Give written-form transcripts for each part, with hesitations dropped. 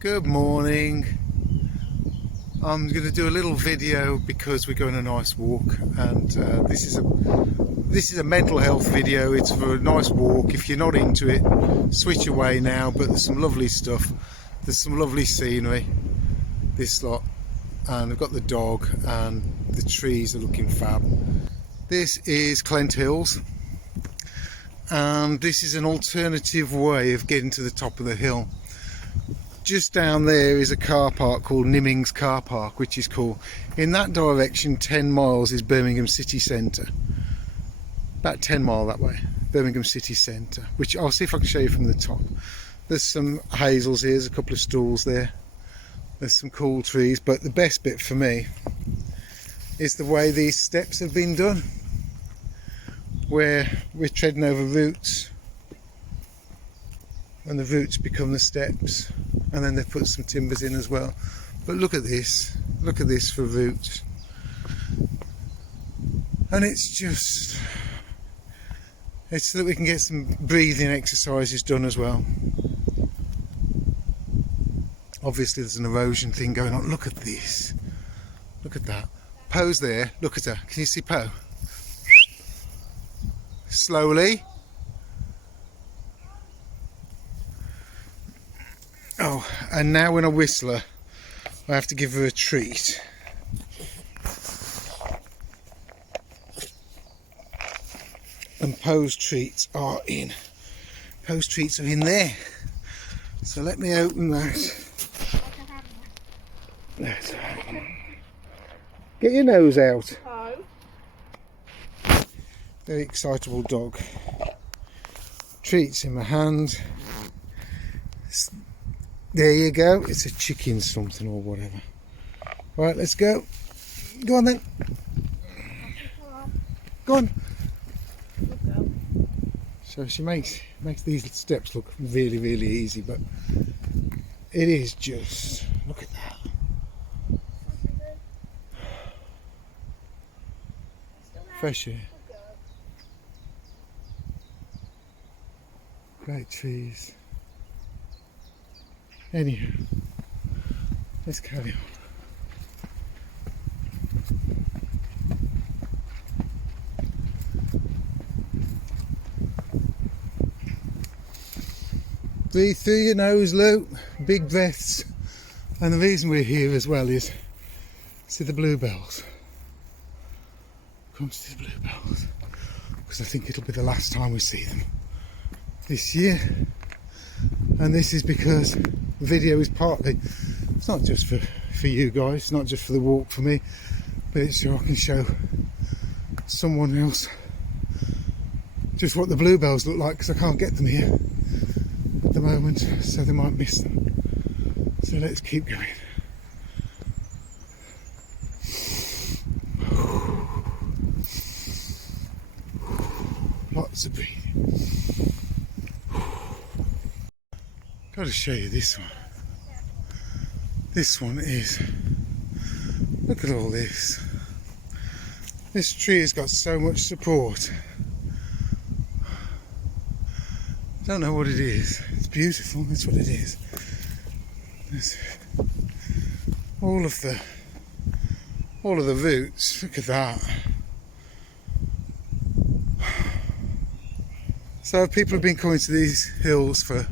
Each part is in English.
Good morning. I'm going to do a little video because we're going a nice walk, and this is a mental health video. It's for a nice walk. If you're not into it, switch away now. But there's some lovely stuff. There's some lovely scenery. This lot, and I've got the dog, and the trees are looking fab. This is Clent Hills, and this is an alternative way of getting to the top of the hill. Just down there is a car park called Nimmings Car Park, which is cool. In that direction, 10 miles is Birmingham city centre. About 10 miles that way, Birmingham city centre, which I'll see if I can show you from the top. There's some hazels here, there's a couple of stools there. There's some cool trees, but the best bit for me is the way these steps have been done, where we're treading over roots, and the roots become the steps, and then they put some timbers in as well. But look at this for roots, and it's so that we can get some breathing exercises done as well. Obviously there's an erosion thing going on. Look at this, look at that. Poe's there, look at her, can you see Poe? Slowly. Oh, and now when I whistle her, I have to give her a treat. And Poe's treats are in. Poe's treats are in there. So let me open that. That's right. Get your nose out. Very excitable dog. Treats in my hand. There you go. It's a chicken something or whatever. Right, let's go. Go on then. Go on. So she makes these steps look really, really easy, but it is just, look at that. Fresh air. Great trees. Anyhow, let's carry on. Breathe through your nose, Lou. Big breaths. And the reason we're here as well is to the Bluebells. Come to the Bluebells, because I think it'll be the last time we see them this year. And this is because the video is partly, it's not just for you guys, it's not just for the walk for me, but it's so I can show someone else just what the Bluebells look like, because I can't get them here at the moment, so they might miss them. So let's keep going. Lots of breathing. Got to show you this one. This one is, look at all this. This tree has got so much support. I don't know what it is. It's beautiful, that's what it is. There's all of the roots, look at that. So people have been coming to these hills for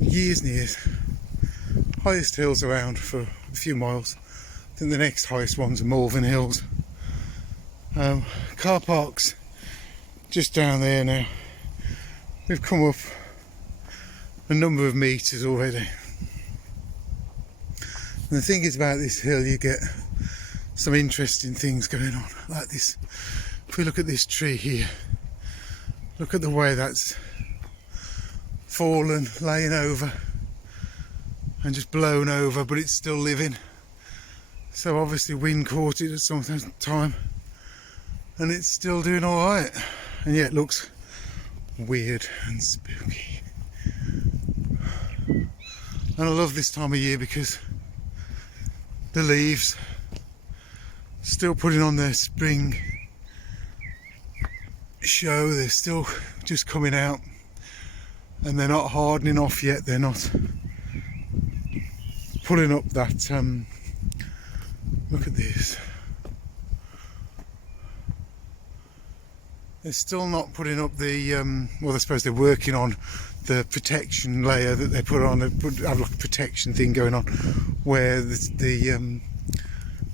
years and years. Highest hills around for a few miles. I think the next highest ones are Malvern Hills. Car parks just down there now. We've come up a number of metres already. And the thing is about this hill, you get some interesting things going on, like this. If we look at this tree here, look at the way that's fallen, laying over and just blown over, but it's still living. So obviously wind caught it at some time and it's still doing all right, and yet it looks weird and spooky. And I love this time of year because the leaves still putting on their spring show. They're still just coming out, and they're not hardening off yet. They're not pulling up that, look at this. They're still not putting up the, well I suppose they're working on the protection layer that they put on. They have like a protection thing going on where the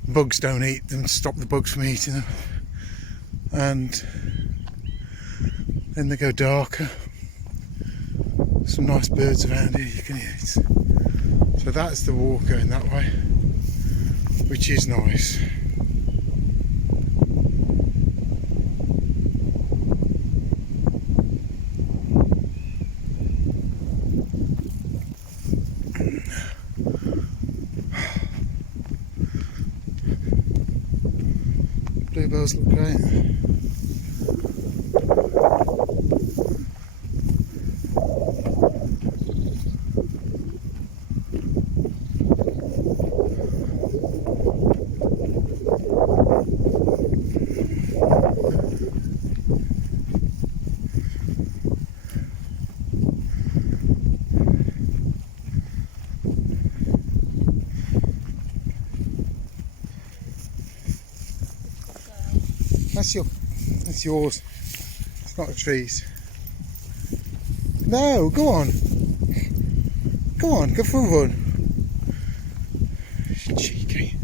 bugs don't eat them, stop the bugs from eating them. And then they go darker. Some nice birds around here, you can hear it. So that's the walk going that way, which is nice. Bluebells look great. That's yours. It's not the trees. No, go on. Go on, go for a run. Cheeky.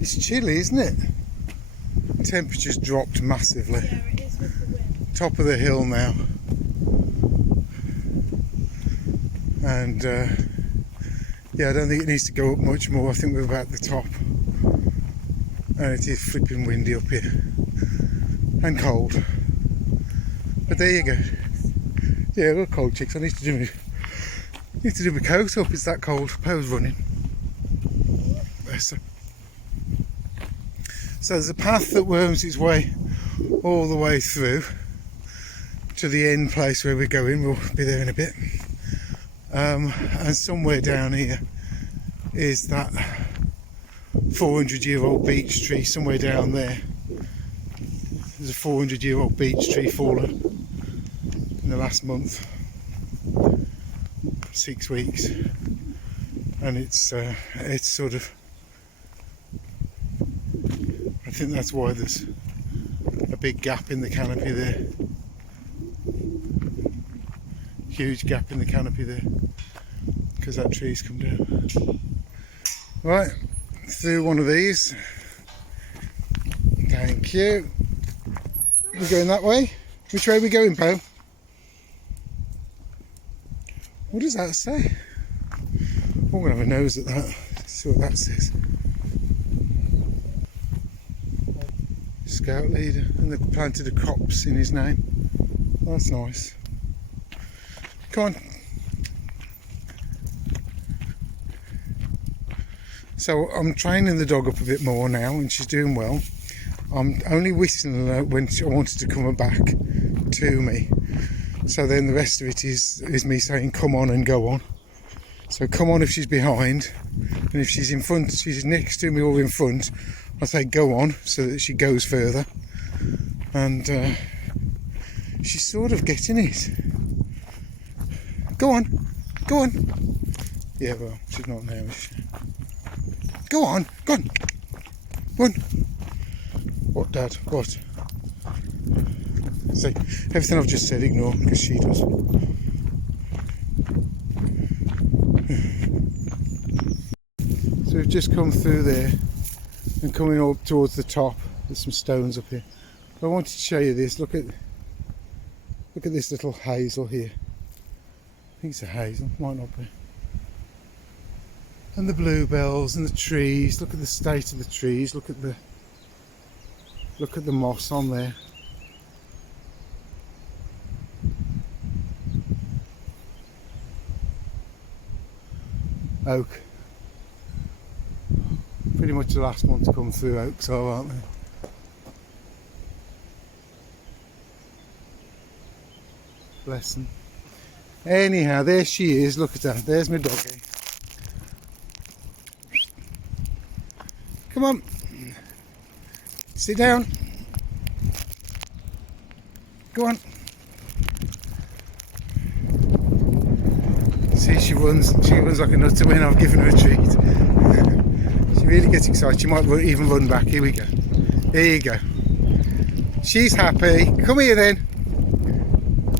It's chilly, isn't it? The temperature's dropped massively. Yeah, it is with the wind. Top of the hill now. And yeah, I don't think it needs to go up much more. I think we're about the top, and it is flipping windy up here and cold, but there you go. Yeah, we're cold chicks. I need to do my coat up. It's that cold. Po's running. So there's a path that worms its way all the way through to the end place where we're going. We'll be there in a bit. And somewhere down here is that 400-year-old beech tree. Somewhere down there, there's a 400-year-old beech tree fallen in the last month, 6 weeks, and it's sort of, I think that's why there's a big gap in the canopy there. Huge gap in the canopy there because that tree's come down. Right, through one of these. Thank you. We're going that way. Which way are we going, Po? What does that say? I'm going to have a nose at that. See what that says. Scout leader, and they've planted the crops in his name. That's nice. Come on. So I'm training the dog up a bit more now, and she's doing well. I'm only whistling her when I wanted to come back to me. So then the rest of it is me saying come on and go on. So come on if she's behind, and if she's in front, she's next to me or in front, I say go on so that she goes further. And she's sort of getting it. Go on, go on. Yeah, well, she's not now, is she? Go on, go on. Go on. What, Dad? What? See, everything I've just said, ignore, because she does. So we've just come through there and coming up towards the top. There's some stones up here. I wanted to show you this. Look at this little hazel here. I think it's a hazel, might not be. And the bluebells and the trees. Look at the state of the trees. Look at the moss on there. Oak. Pretty much the last one to come through oaks are, aren't they? Bless them. Anyhow, there she is. Look at that. There's my doggy. Come on. Sit down. Go on. See, she runs like a nutter when I've given her a treat. She really gets excited. She might even run back. Here we go. There you go. She's happy. Come here then.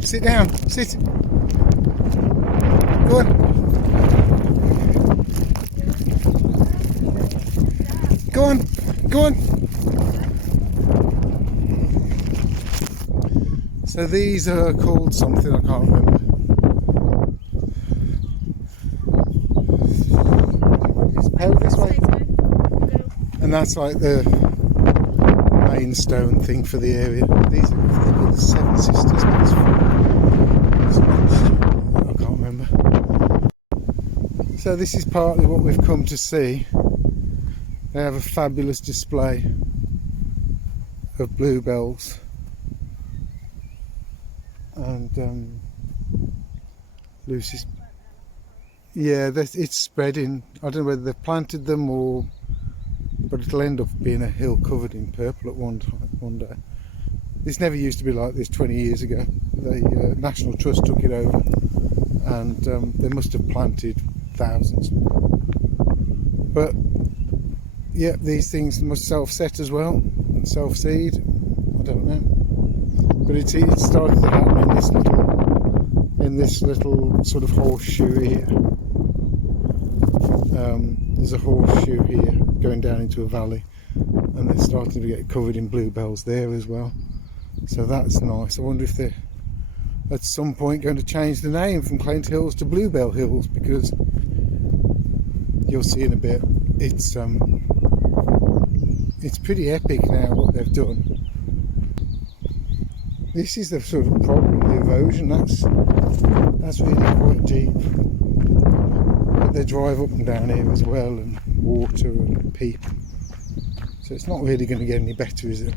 Sit down. Sit. Go on. Go on. Go on. So these are called something, I can't remember. This way. And that's like the main stone thing for the area. These are called the Seven Sisters. I can't remember. So this is partly what we've come to see. They have a fabulous display of bluebells, and Lucy's. Yeah, it's spreading. I don't know whether they've planted them or, but it'll end up being a hill covered in purple at one day. This never used to be like this 20 years ago. The National Trust took it over, and they must have planted thousands. But yeah, these things must self-set as well, and self-seed. I don't know, but it started to happen in this little sort of horseshoe here. There's a horseshoe here going down into a valley, and they're starting to get covered in bluebells there as well. So that's nice. I wonder if they're at some point going to change the name from Clent Hills to Bluebell Hills, because you'll see in a bit. It's pretty epic now what they've done. This is the sort of problem, the erosion. That's really quite deep. But they drive up and down here as well, and water and people. So it's not really going to get any better, is it?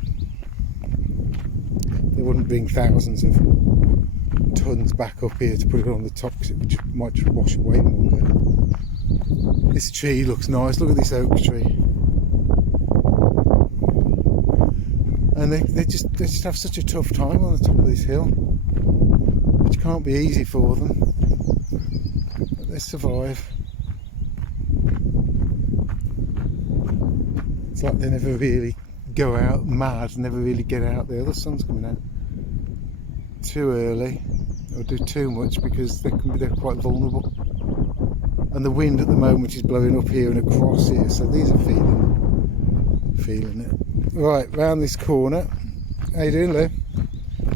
They wouldn't bring thousands of tons back up here to put it on the top, because it might just wash away in one go. This tree looks nice. Look at this oak tree. And they just have such a tough time on the top of this hill, which can't be easy for them. But they survive. It's like they never really go out mad, never really get out there. The sun's coming out too early or do too much, because they're quite vulnerable. And the wind at the moment is blowing up here and across here, so these are feeling it. Right, round this corner. How you doing, Lou?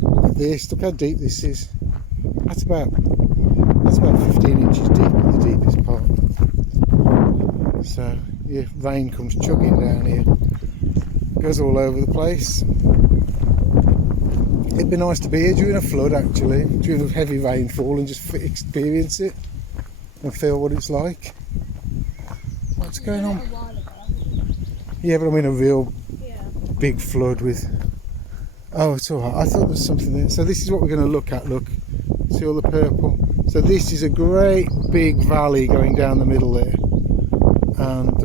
Look at this. Look how deep this is. That's about 15 inches deep at the deepest part. So yeah, rain comes chugging down here. Goes all over the place. It'd be nice to be here during a flood, actually, during a heavy rainfall, and just experience it and feel what it's like. What's going on? Yeah, but I mean a real big flood with... Oh, it's alright. I thought there was something there. So this is what we're going to look at. Look, see all the purple? So this is a great big valley going down the middle there, and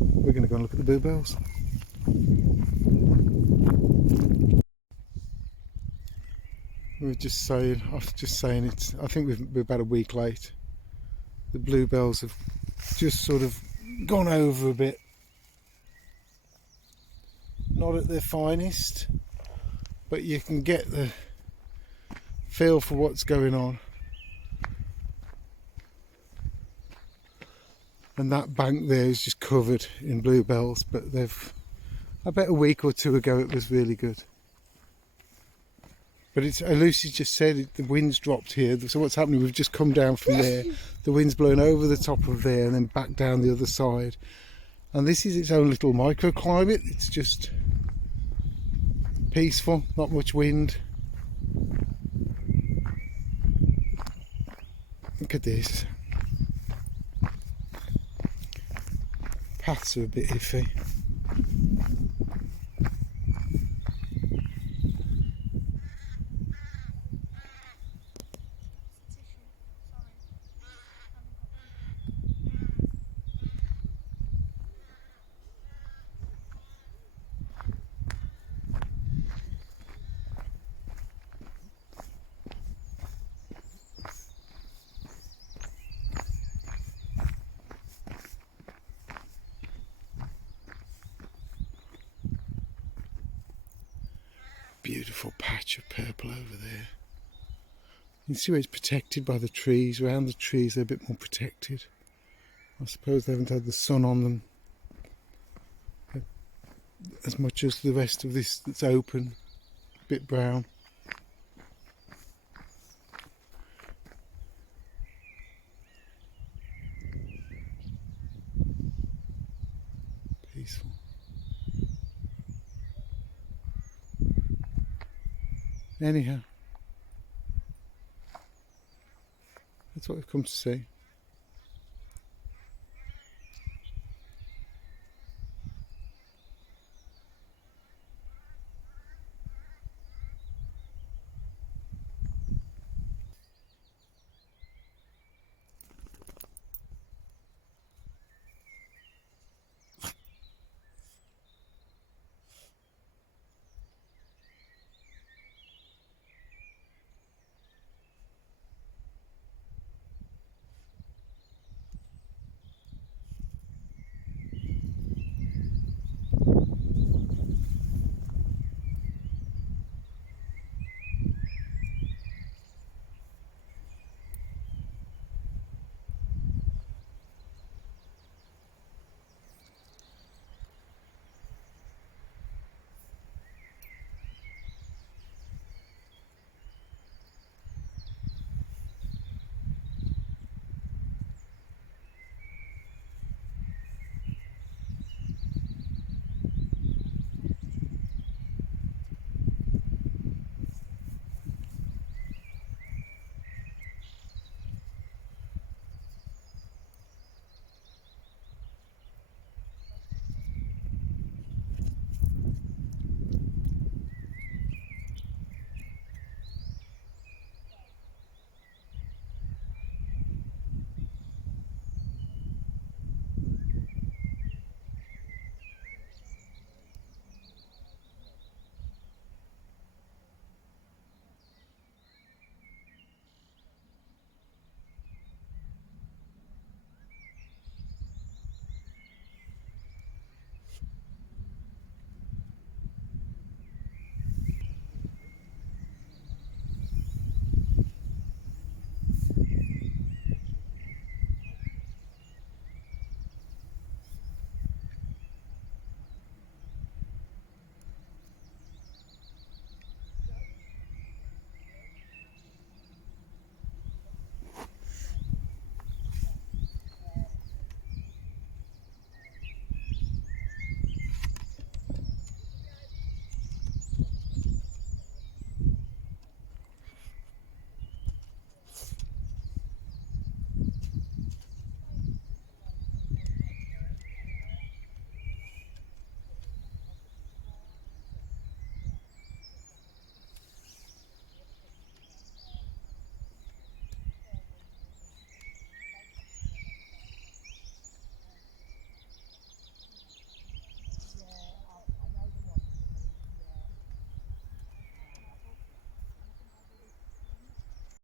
we're going to go and look at the bluebells. We're just saying, it's, I think we're about a week late. The bluebells have just sort of gone over a bit. Not at their finest, but you can get the feel for what's going on. And that bank there is just covered in bluebells, but I bet a week or two ago it was really good. But it's, Lucy just said the wind's dropped here, so what's happening, we've just come down from there, the wind's blowing over the top of there and then back down the other side. And this is its own little microclimate. It's just peaceful, not much wind. Look at this. Paths are a bit iffy. Beautiful patch of purple over there. You can see where it's protected by the trees. Around the trees they're a bit more protected. I suppose they haven't had the sun on them as much as the rest of this that's open, a bit brown. Peaceful. Anyhow, that's what we've come to see.